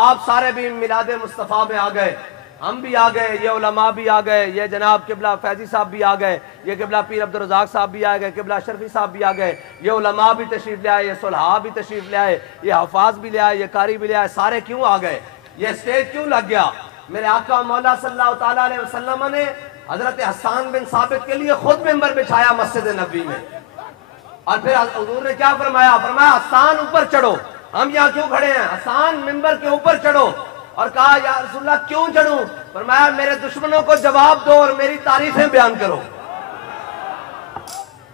آپ سارے بھی میلاد مصطفیٰ میں آ گئے، ہم بھی آ گئے، یہ علماء بھی آ گئے، یہ جناب قبلہ فیضی صاحب بھی آ گئے، یہ قبلہ پیر عبدالرزاق صاحب بھی آ گئے، قبلہ شرفی صاحب بھی آ گئے، یہ علماء بھی تشریف لے آئے، یہ صلحاء بھی تشریف لے آئے، یہ حفاظ بھی لے آئے، یہ قاری بھی لے آئے، سارے کیوں آ گئے؟ یہ اسٹیج کیوں لگ گیا؟ میرے آقا مولا صلی اللہ تعالیٰ علیہ وسلم نے حضرت حسان بن ثابت کے لیے خود ممبر بچھایا مسجد نبوی میں، اور پھر حضور نے کیا فرمایا؟ فرمایا حسان اوپر چڑھو، ہم یہاں کیوں کھڑے ہیں؟ حسان ممبر کے اوپر چڑھو، اور کہا یا رسول اللہ کیوں چڑھوں؟ فرمایا میرے دشمنوں کو جواب دو اور میری تعریفیں بیان کرو۔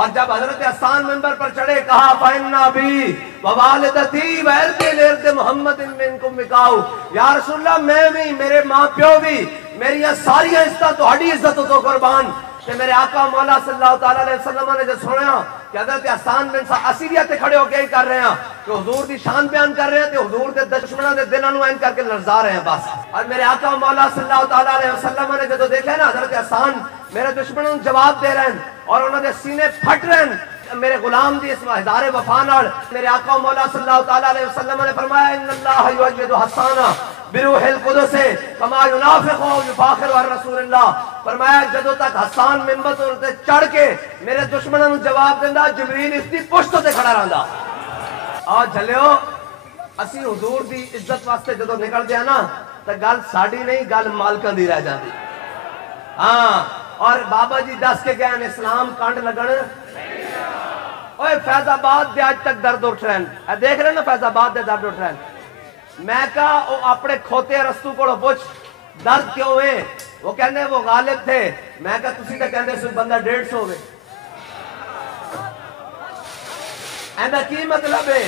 اور جب حضرت حسان ممبر پر چڑھے کہا فَإِنَّ بِي وَوَالِدَتِي وَإِرْضِي لِإِرْضِ مُحَمَّدٍ مِنْكُمْ وِقَاؤُ، یا رسول اللہ میں بھی، میرے ماں پیو بھی، میری ساری عزت تہاڈی عزت تو قربان۔ کہ میرے آقا مولا صلی اللہ تعالیٰ علیہ وسلم نے جو سنیا کہ حضرت حسان بن اسیریت کھڑے ہو کے ہی کر رہے ہیں کہ حضور دی شان بیان کر رہے ہیں، تو حضور دے دشمنوں دے دلوں نوں این کر کے لرزا رہے ہیں بس۔ اور میرے آقا مولا صلی اللہ تعالیٰ علیہ وسلم نے جو دیکھا نا حضرت حسان میرے دشمنوں جواب دے رہے ہیں اور انہوں نے سینے پھٹ رہے ہیں میرے غلام دی اس ہزار وفا نال، میرے آقا مولا صلی اللہ تعالیٰ علیہ وسلم نے فرمایا ان اللہ یؤید حسان بروح القدس کما ینافق یفاخر عن رسول اللہ۔ فرمایا جدوں تک حسان ممبر تے چڑھ کے میرے دشمنوں نوں جواب دیندا، جبریل اس دی پشت تے کھڑا رہندا۔ اور جھلیو اسی حضور دی عزت واسطے جدوں نکلدے ہیں نا تے گل ساڈی نہیں، گل مالکاں دی رہ جاندی۔ ہاں، اور بابا جی دس کے گئے اسلام کانڈ لگن، اوے فیض آباد دے آج تک درد اٹھ رہے ہیں، دیکھ رہے ہیں نا فیض آباد دے درد اٹھ رہے ہیں۔ میں کہا وہ اپنے کھوتے رستو کو پوچھ درد کیوں ہوئے؟ وہ کہنے وہ غالب تھے۔ میں کہا تسی تے کہندے سو بندہ 150 ہوئے، ایندا کی مطلب ہے؟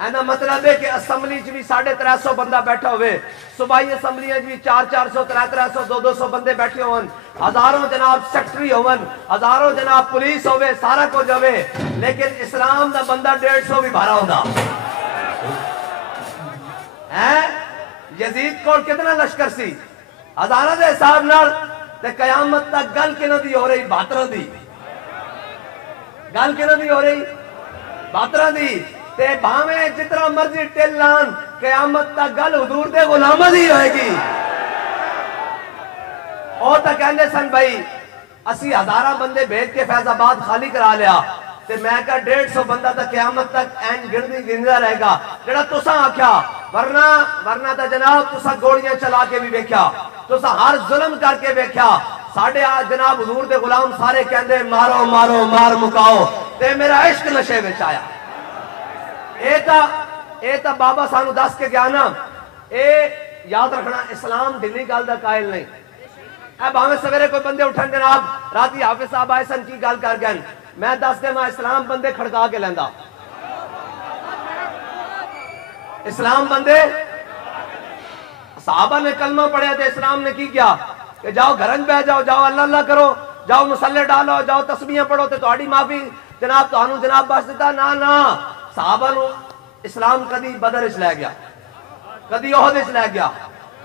ایندا مطلب ہے کہ اسمبلی چ بھی 350 بندہ بیٹھا ہوئے، صوبائی اسمبلیاں چ بھی 400 300 200 بندے بیٹھے ہون، ہزاروں جناب سیکٹری ہون، ہزاروں جناب پولیس ہوئے، سارا کچھ ہوئے، لیکن اسلام دا بندہ 150 بھی بھارا ہوندا ہے۔ یزید کو کتنا لشکر سی؟ ہزاروں دے حساب نال تے قیامت تک گل کنہ دی ہو رہی؟ 72 دی گل کنہ دی ہو رہی؟ 72 دی۔ تے بھاویں جتنا مرضی ٹل لان، قیامت تک گل حضور دے غلاماں دی ہوئے گی۔ او تا کہندے سن بھائی اسی ہزارہ بندے بھیج کے فیض آباد خالی کرا لیا، تے میں کہا 150 بندہ تا قیامت تک این گردا رہے گا جڑا تساں آکھیا، ورنہ تا جناب تساں گوڑیاں چلا کے بھی ویکھیا، تساں ہر ظلم کر کے ویکھیا۔ ساڑھے آج جناب حضور دے غلام سارے کہندے مارو مارو مار مکاؤ، تے میرا عشق نشے وچ آیا۔ اے تا بابا سانو دس کے گیا نا، اے یاد رکھنا اسلام ڈھلی گل دا قائل نہیں۔ اے باویں سویرے کوئی بندے اٹھن جناب راتی حافظ صاحب آئے سن کی گل کر گئے، میں دس دے میں اسلام بندے کھڑکا کے لیندا، اسلام بندے صحابہ نے کلمہ پڑھیا تھے، اسلام نے کی کیا کہ جاؤ گھرن بہ جاؤ، جاؤ اللہ اللہ کرو، جاؤ مسلح ڈالو، جاؤ تسبیحاں پڑھو تے تہاڈی معافی جناب تہانوں جناب بخش دیتا۔ نا صحابہ نو اسلام کدی بدر وچ لے گیا، کدی احد وچ لے گیا،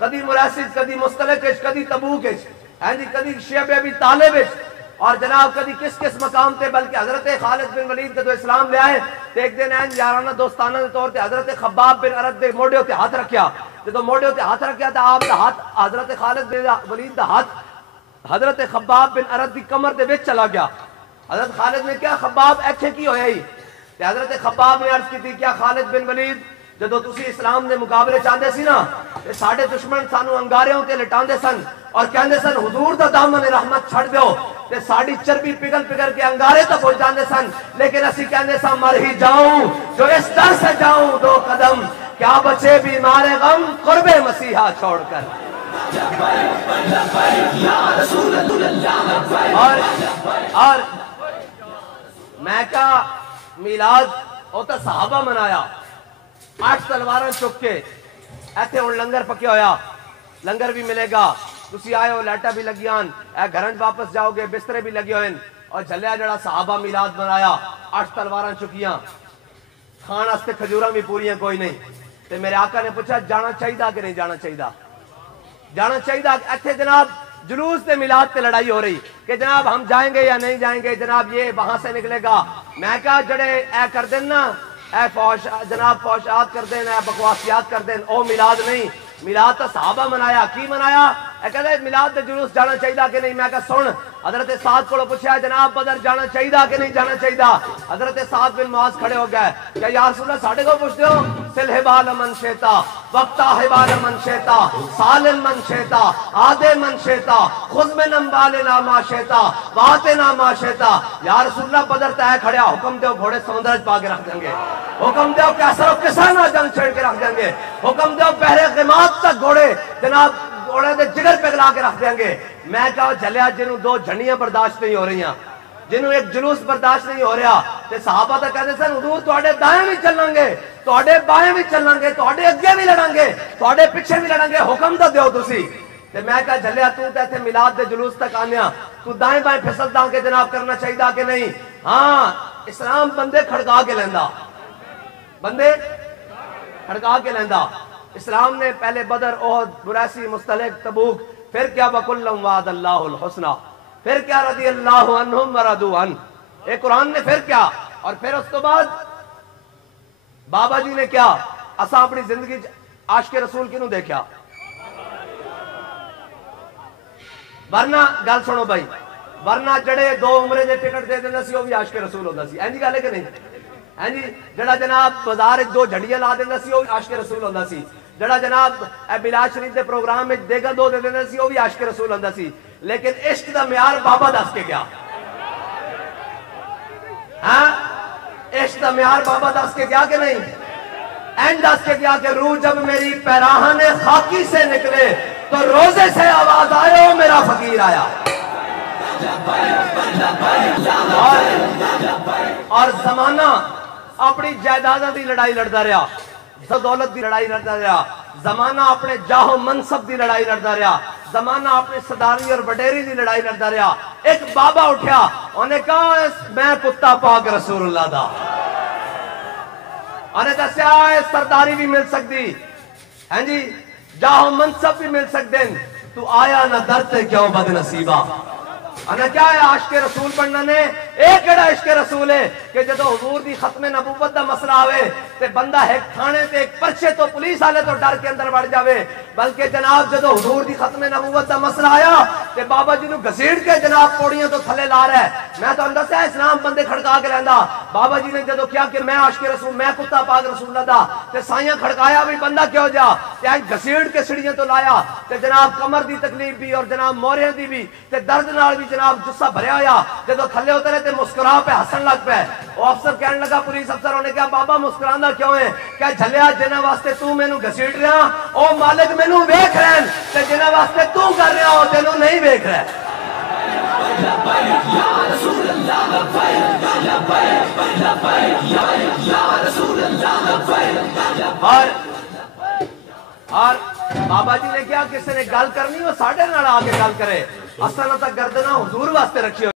کدی مراسد، کدی مستلق وچ، کدی تبوک وچ، ہاں جی کدی شیب ابی طالب وچ، اور جناب کدی کس مقام تے، بلکہ حضرت خالد بن ولید جدو اسلام لے آئے تے ایک دن این یارانہ دوستانہ دے طور تے حضرت خباب بن ارد دے موڑے تے ہاتھ رکھیا، جدو موڑے تے ہاتھ رکھیا تے آپ دا ہاتھ حضرت خالد بن ولید دا ہاتھ حضرت خباب بن ارد دی کمر دے وچ چلا گیا۔ حضرت خالد نے کیا خباب ایتھے کی ہویا ہی؟ تے حضرت خباب نے عرض کی تھی کیا خالد بن ولید جدو تسی اسلام دے مقابلے چاہندے سی نا تے ساڈے دشمن سانو انگاریاں تے لٹاندے سن اور کہندے سن حضور دا دامن رحمت چھڑ دیو، تے ساڈی چربی پگھل کے انگارے تک پہنچ جاندے سن، لیکن اسی کہندے سن مر ہی جاؤں جو اس در سے جاؤں 2 قدم، کیا بچے بیمار غم قرب مسیحا چھوڑ کر۔ اور میں کہا میلاد ہوتا صحابہ منایا، 8 تلواراں چک کے ایتھے ہن لنگر پکیا ہویا، لنگر بھی ملے گا، تسی آئے ہو لائٹاں بھی لگیاں، اے گھرن واپس جاؤ گے بسترے بھی لگے ہوئے، اور جھلیا جڑا صحابہ میلاد منایا، 8 تلواراں چکیاں، کھان واسطے کھجوراں بھی پوریاں کوئی نہیں، تے میرے آقا نے پوچھا جانا چاہیے کہ نہیں جانا چاہیے؟ جانا چاہیے۔ ایتھے جناب جلوس تے میلاد تے لڑائی ہو رہی کہ جناب ہم جائیں گے یا نہیں جائیں گے، جناب یہ وہاں سے نکلے گا۔ میں کہا جڑے اے کر دیں نا اے فوش جناب فوشات کر دیں اے بکواسیات کر دیں او میلاد نہیں میلاد تو صحابہ منایا کی منایا اے کہتے میلاد دے جلوس جانا چاہیے کہ نہیں میں کہا سن حضرت سعد کو پوچھا جناب بدر جانا چاہیے کہ نہیں جانا چاہیے حضرت سعد بن معاذ کھڑے ہو گئے کہ یا رسول اللہ ساڑھے کو پوچھتے ہو سل حبال من شیتا وقتا حبال من شیتا سالن من شیتا آدھے من شیتا خذ من اموالنا ما شیتا واتنا ما شیتا یا رسول اللہ بدر تے کھڑیا حکم دیو گھوڑے سمندر پا کے رکھ دیں گے حکم دیو کیسر و کسانہ جنگ چھڑ کے رکھ دیں گے حکم دیو بحر غماد تک گھوڑے جناب گھوڑے دے جگر پہ گلا کے رکھ دیں گے میں کہا جلیا جنہوں دو جھنڈیاں برداشت نہیں ہو رہی ہیں جنہوں ایک جلوس برداشت نہیں ہو رہا تے صحابہ تو کہتے سن حضور تواڈے دائیں بھی چلیں گے تواڈے بائیں بھی چلیں گے تواڈے اگے بھی لڑیں گے تواڈے پیچھے بھی لڑیں گے حکم تو دیو تسی تے میں کہا جلیا تو تے ایتھے میلاد دے جلوس تک آنیا تو دائیں بائیں پھسلدا کہ جناب کرنا چاہیے کہ نہیں ہاں اسلام بندے کھڑکا کے لیندا بندے کھڑکا کے لیندا اسلام نے پہلے بدر احد مریسی مستلق تبوک پھر کیا وَكُلًّا وَعَدَ اللَّهُ الْحُسْنَى پھر کیا رضی اللہ عنہم وَرَضُوا عَنْهُ ایک قرآن نے پھر کیا اور پھر اس کے بعد بابا جی نے کیا اساں اپنی زندگی عاشق رسول کینوں دیکھا ورنہ گل سنو بھائی ورنہ جڑے دو عمرے دے ٹکٹ دے دینا سی وہ بھی عاشق رسول ہوتا سی این جی گل ہے کہ نہیں این جی جڑا جناب بازار دو جھڑیاں لا دینا سی وہ بھی عاشق رسول ہوتا سی جڑا جناب بلال شریف دے پروگرام میں دیگا دو دے دینا سی وہ بھی عاشق رسول ہوتا سی لیکن عشق دا معیار بابا دس کے گیا ہاں عشق دا معیار بابا دس کے گیا کہ نہیں این دس کے گیا کہ روح جب میری پیراہن خاکی سے نکلے تو روزے سے آواز آئے میرا فقیر آیا اور زمانہ اپنی جائیداداں دی لڑائی لڑتا رہا دولت دی لڑائی لڑتا رہا زمانہ اپنے جاہ و منصب دی لڑائی لڑتا رہا زمانہ اپنے صداری اور وڈیری دی لڑائی لڑتا رہا ایک بابا اٹھیا انہیں کہا میں کتا پاک رسول اللہ دا انہیں دسیا سرداری بھی مل سکتی ہیں جی جاہ و منصب بھی مل سکتے ہیں تو آیا نہ درتے کیوں بد نصیبہ انہیں کیا ہے عاشق رسول بننا نے ایک ایڑا عشق رسول ہے کہ جدو حضور دی ختم نبوت دا مسئلہ آوے تے بندہ ایک تھانے تے ایک پرچے تو پولیس آلے تو ڈر کے اندر بڑھ جاوے بلکہ جناب جدو حضور دی ختم نبوت دا مسئلہ آیا تے بابا جی نو گھسیڑ کے جناب پوڑیاں تو تھلے لا رہا ہے میں تو اندر سے اسلام بندے کھڑکا کے رہندا بابا جی نے جدو کیا کہ میں عاشق رسول میں کتا پاک رسول اللہ دا تے سائیاں کھڑکایا بھی بندہ کیوں جا تے آج گھسیڑ کے سڑیاں تو لایا تے جناب کمر دی تکلیف بھی اور جناب موریاں دی بھی تے درد نال بھی جناب جسا بھریا ہویا جدو تھلے اترے تے مسکرا پہ ہسن لگ پہ وہ افسر کہنے لگا پولیس افسر ہونے کیا بابا مسکراندہ کیوں ہے کیا جھلیا جنہ واسطے تو میں نو گھسیٹ رہا او مالک میں نو ویکھ رہن تے جنہ واسطے تو کر رہا ہو تے نو نہیں ویکھ رہا اور بابا جی نے کیا کسی نے گل کرنی وہ ساڑھے نال آگے گل کرے اصلا تک گردنا حضور واسطے رکھی ہو